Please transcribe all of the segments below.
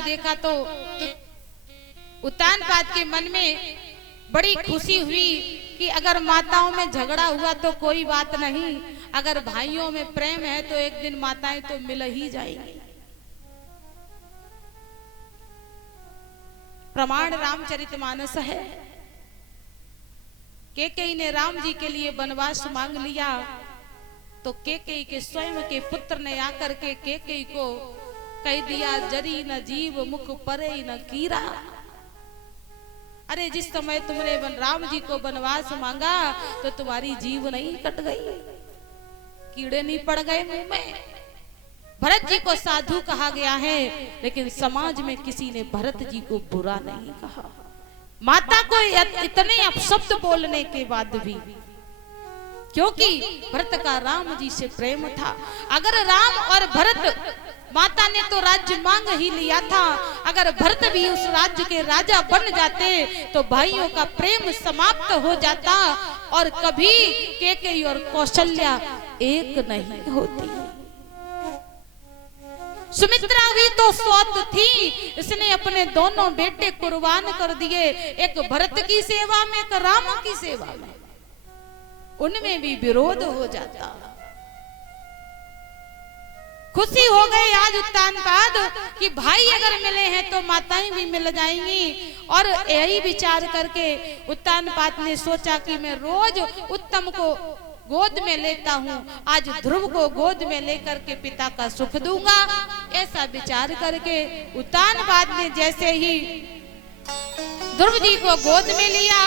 देखा तो उत्तानपाद के मन में बड़ी खुशी हुई कि अगर माताओं में झगड़ा हुआ तो कोई बात नहीं, अगर भाइयों में प्रेम है तो एक दिन माताएं तो मिल ही जाएंगी। प्रमाण रामचरितमानस है। कैकेयी ने राम जी के लिए वनवास मांग लिया तो कैकेयी के स्वयं के पुत्र ने आकर के कैकेयी को कह दिया, जरी न जीव मुख परे न कीरा। अरे जिस समय तुमने राम जी को वनवास मांगा तो तुम्हारी जीव नहीं कट गई, कीड़े नहीं पड़ गए मुंह में। भरत जी को साधु कहा गया है, लेकिन समाज में किसी ने भरत जी को बुरा नहीं कहा। माता को इतने अपशब्द बोलने के बाद भी, क्योंकि भरत का राम जी से प्रेम था। अगर राम और भरत, माता ने तो राज्य मांग ही लिया था, अगर भरत भी उस राज्य के राजा बन जाते तो भाइयों का प्रेम समाप्त हो जाता और कभी कैकेयी और कौशल्या एक नहीं होती। सुमित्रा भी तो सौत थी, इसने अपने दोनों बेटे कुर्बान कर दिए, एक भरत की सेवा में एक राम की सेवा में। उनमें भी विरोध हो जाता। खुशी हो गई आज उत्तानपाद कि भाई अगर मिले हैं तो माताएं भी मिल जाएंगी। और यही विचार करके उत्तानपाद ने सोचा कि मैं रोज उत्तम को गोद में लेता हूँ, आज ध्रुव को गोद में लेकर के पिता का सुख दूंगा। ऐसा विचार करके उत्तानपाद ने जैसे ही ध्रुव जी को गोद में लिया,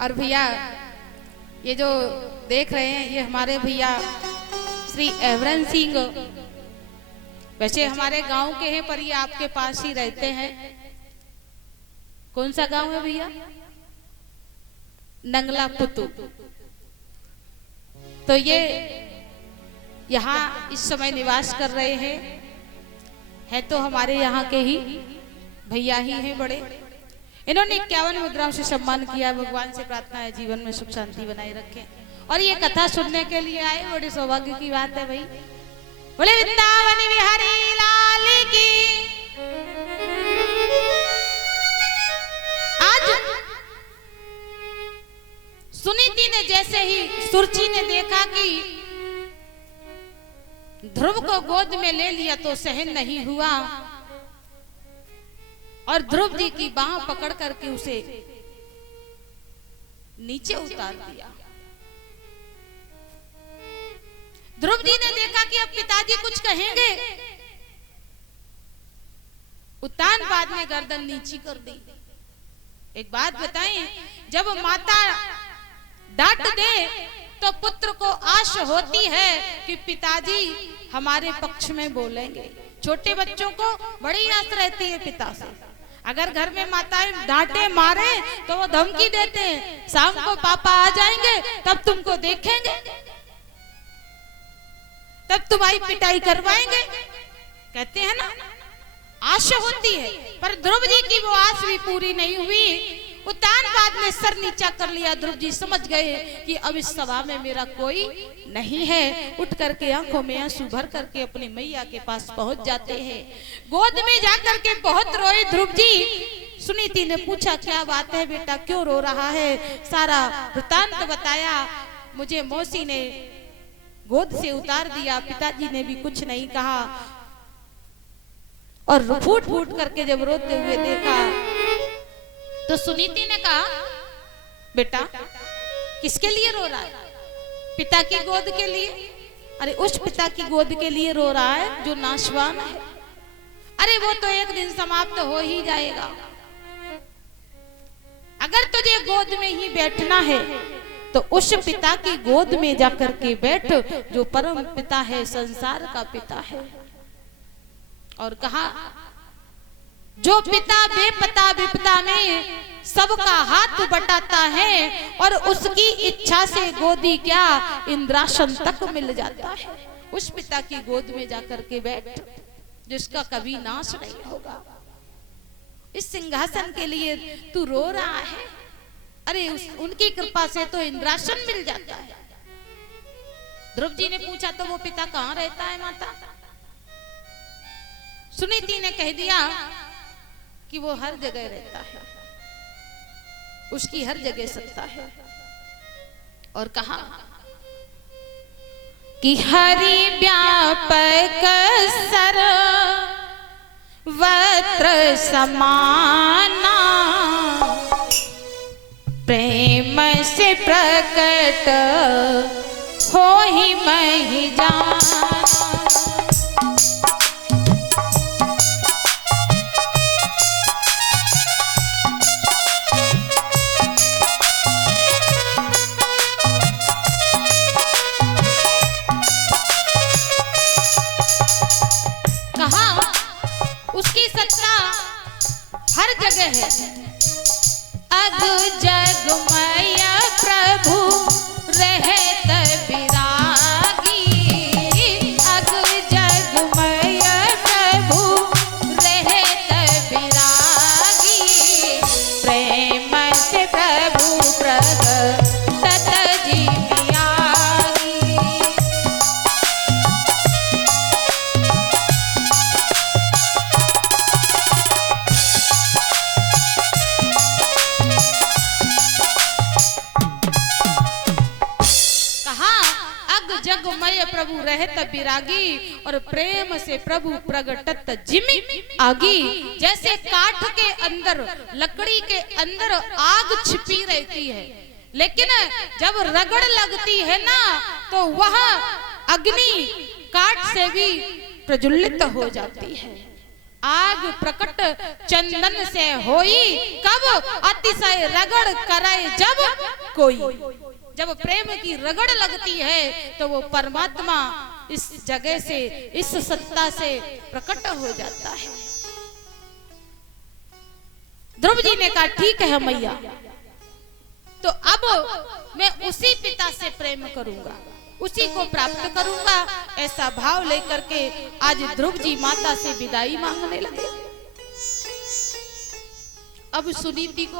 और भैया ये जो देख रहे हैं ये हमारे भैया श्री एवरन सिंह, वैसे हमारे गांव के हैं पर ये आपके पास ही रहते हैं। कौन सा गांव है भैया? नंगला पुतु। तो ये यहाँ इस समय निवास कर रहे हैं, है तो हमारे यहाँ के ही भैया ही हैं बड़े। इन्होंने 51 मुद्राओं से सम्मान किया। भगवान से प्रार्थना है जीवन में सुख शांति बनाए रखें। और ये कथा सुनने के लिए आए, बड़े सौभाग्य की बात है भाई। बोले वृंदावन बिहारी लाल की। आज सुनीति ने जैसे ही सुरुचि ने देखा कि ध्रुव को गोद में ले लिया तो सहन नहीं हुआ और ध्रुव जी की बांह पकड़ करके उसे नीचे उतार दिया। ध्रुव जी ने देखा कि अब पिताजी कुछ कहेंगे, उत्तानपाद ने गर्दन नीची कर दी। एक बात बताएं, जब माता डांट दे तो पुत्र को आश होती है कि पिताजी हमारे पक्ष में बोलेंगे। छोटे बच्चों को बड़ी आस रहती है पिता से। अगर घर में माताएं डांटे मारे तो वो धमकी देते हैं, शाम को पापा आ जाएंगे तब तुमको देखेंगे, तब तुम्हारी पिटाई करवाएंगे, कहते हैं ना, आशा होती है। पर ध्रुव जी की वो आस भी पूरी नहीं हुई। उत्तानपाद ने सर नीचा कर लिया। ध्रुव जी समझ गए कि अब इस सभा में मेरा कोई नहीं है। उठ करके आंखों में आंसू भर करके अपनी मैया के पास पहुंच जाते हैं। गोद में जाकर के बहुत रोए ध्रुव जी। सुनीति ने पूछा, क्या बात है बेटा, क्यों रो रहा है? सारा वृतांत बताया। मुझे मौसी ने गोद से उतार दिया, पिताजी ने भी कुछ नहीं कहा। और फूट फूट करके जब रोते हुए देखा तो सुनीति ने कहा, बेटा किसके लिए रो रहा है? पिता की गोद के लिए? अरे उस पिता की गोद के लिए रो रहा है जो नाशवान है। अरे वो तो एक दिन समाप्त हो ही जाएगा। अगर तुझे गोद में ही बैठना है तो उस पिता की गोद में जाकर के बैठ जो परम पिता है, संसार का पिता है। और कहा, जो पिता बेपता विपदा में सबका हाथ बटाता है और उसकी इच्छा से गोदी क्या इंद्रासन तक मिल जाता है। उस पिता की गोद में जाकर के बैठ जिसका कभी नाश नहीं होगा। इस सिंहासन के लिए तू रो रहा है, अरे उनकी कृपा से तो इंद्रासन मिल जाता है। ध्रुव जी ने पूछा तो वो पिता कहाँ रहता है माता? सुनीति ने कह दिया कि वो हर जगह रहता है, उसकी हर जगह सत्ता है। और कहा कि हरि व्यापक सर्वत्र समाना, प्रेम से प्रकट हो ही मैं जाना। हर जगह है। अग जगमय प्रभु रहत विरागी, अग जगमय प्रभु रहत विरागी, प्रेम से प्रभु प्रगटत जीवियागी। जगमय प्रभु रहत विरागी और प्रेम से प्रभु प्रगटत जिमि आगी। जैसे काठ के अंदर, लकड़ी के अंदर आग छिपी रहती है, लेकिन जब रगड़ लगती है ना तो वह अग्नि काठ से भी प्रज्वलित हो जाती है। आग प्रकट चंदन से होई, कब अतिशय रगड़ करे जब कोई। जब प्रेम की रगड़ लगती है तो वो परमात्मा इस जगह से, इस सत्ता से प्रकट हो जाता है। ध्रुव जी ने कहा ठीक है मैया, तो अब मैं उसी पिता से प्रेम करूंगा, उसी को प्राप्त करूंगा। ऐसा भाव लेकर के आज ध्रुव जी माता से विदाई मांगने लगे। अब सुनीति को